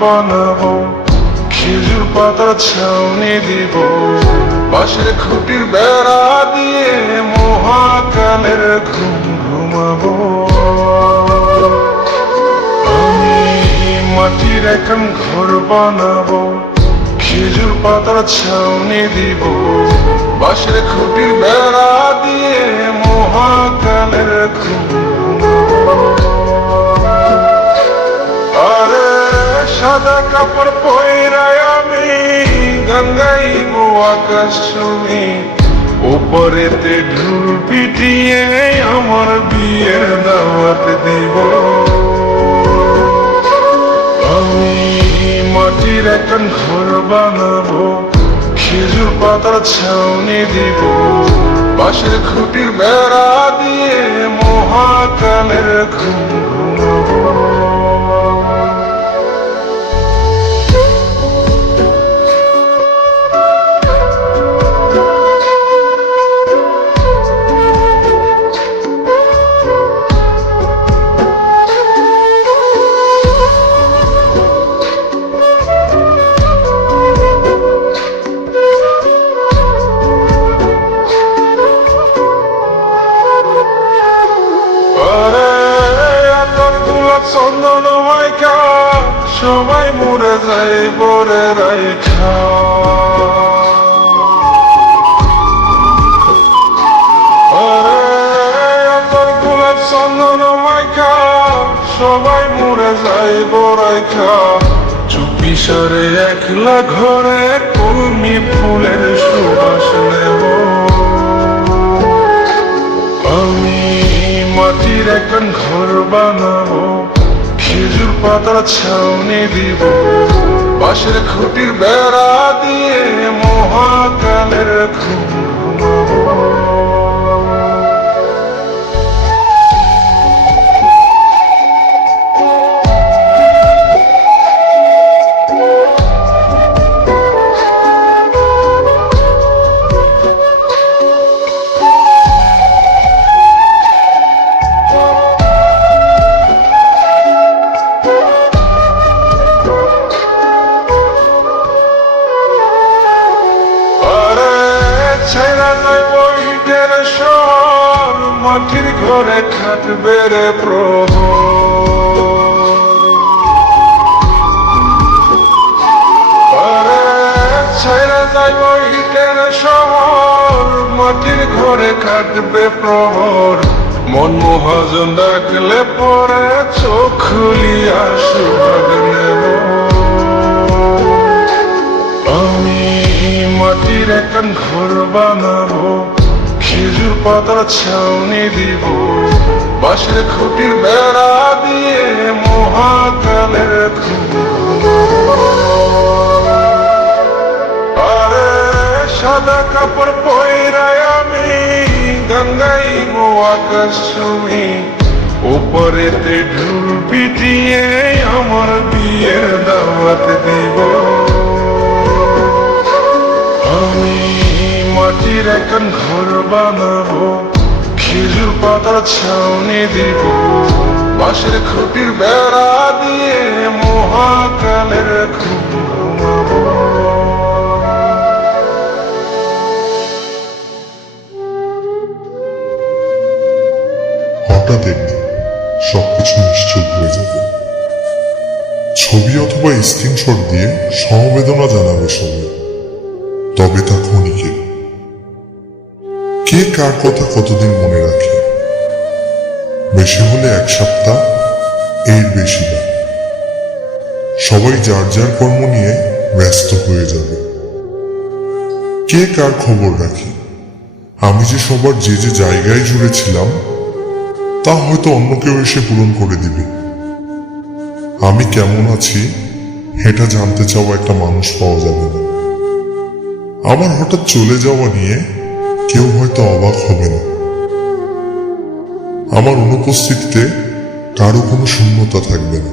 বানাবো, খেজুর পাতার ছাউনি দিব, বাঁশের খুঁটির বেড়া দিয়ে মহাকালের ঘুম ঘুমাবো। আমি মাটির এখন ঘর বানাবো, খেজুর পাতার ছাউনি দিব, বাঁশের খুঁটির বেড়া দিয়ে মহাকালের ঘুম ঘুমাবো। আরে সাদা কাপড় পয়রায় আমি গান গাইবো আকাশ ছুঁয়ে, উপরেতে ঢোল পিটিয়ে আমার বিয়ের দাওয়াত দিব। আমি মাটির এখন ঘর বানাবো, খেজুর পাতার ছাউনি দিব, বাঁশের খুঁটির বেড়া দিয়ে মহাকালের ঘুম ঘুমাবো। চন্দন মাইকা সবাই মরে যায় বরে রাইখা, গোলাপ চন্দন মাইকা সবাই মরে যায় বরাইখা, চুপি সরে একলা ঘরে কলমি ফুলের সুবাস নেব। আমি মাটির এখন ঘর বানাবো, খেজুর পাতার ছাউনি দিব, বাঁশের খুঁটির বেড়া দিয়ে মহাকালের ঘুম ঘুমাবো। মাটির ঘরে খাটবে রে প্রভু, ছাইরা যাইব ইটের শহর, মাটির ঘরে খাটবে প্রহর, মন মহাজন ডাকলে পরে চোখ খুলিয়া সুভাগ নেব। আমি মাটির এখন ঘর বানাবো, খেজুর পাতার ছাউনি দিব, বাঁশের খুঁটির বেড়া দিয়ে মহাকালের ঘুম ঘুমাবো। আরে সাদা কাপড় পয়রায় আমি গান গাইবো আকাশ ছুঁয়ে, উপরেতে ঢোল পিটিয়ে আমার বিয়ের দাওয়াত দিব। আমি মাটির এখন ঘর বানাবো, খেজুর পাতার ছাউনি দিব, বাঁশের খুঁটির বেড়া দিয়ে মহাকালের ঘুম ঘুমাবো। হঠাৎ একদিন সবকিছু নিশ্চুপ হয়ে যাবে। ছবি অথবা স্ক্রিনশট দিয়ে সমবেদনা জানাবে সবাই, তবে তা ক্ষণিকের। কে কার কথা কতদিন মনে রাখে, বেশি হলে এক সপ্তাহ, এর বেশি না। সবাই যার যার কর্ম নিয়ে ব্যস্ত হয়ে যাবে। কে কার খবর রাখে, আমি যে সবার যে যে জায়গায় জুড়ে ছিলাম তা হয়তো অন্য কেউ এসে পূরণ করে দিবে। আমি কেমন আছি এটা জানতে চাওয়া একটা মানুষ পাওয়া যাবে না। আমার হঠাৎ চলে যাওয়া নিয়ে কেউ হয়তো অবাক হবে না। আমার অনুপস্থিতিতে কারো কোনো শূন্যতা থাকবে না।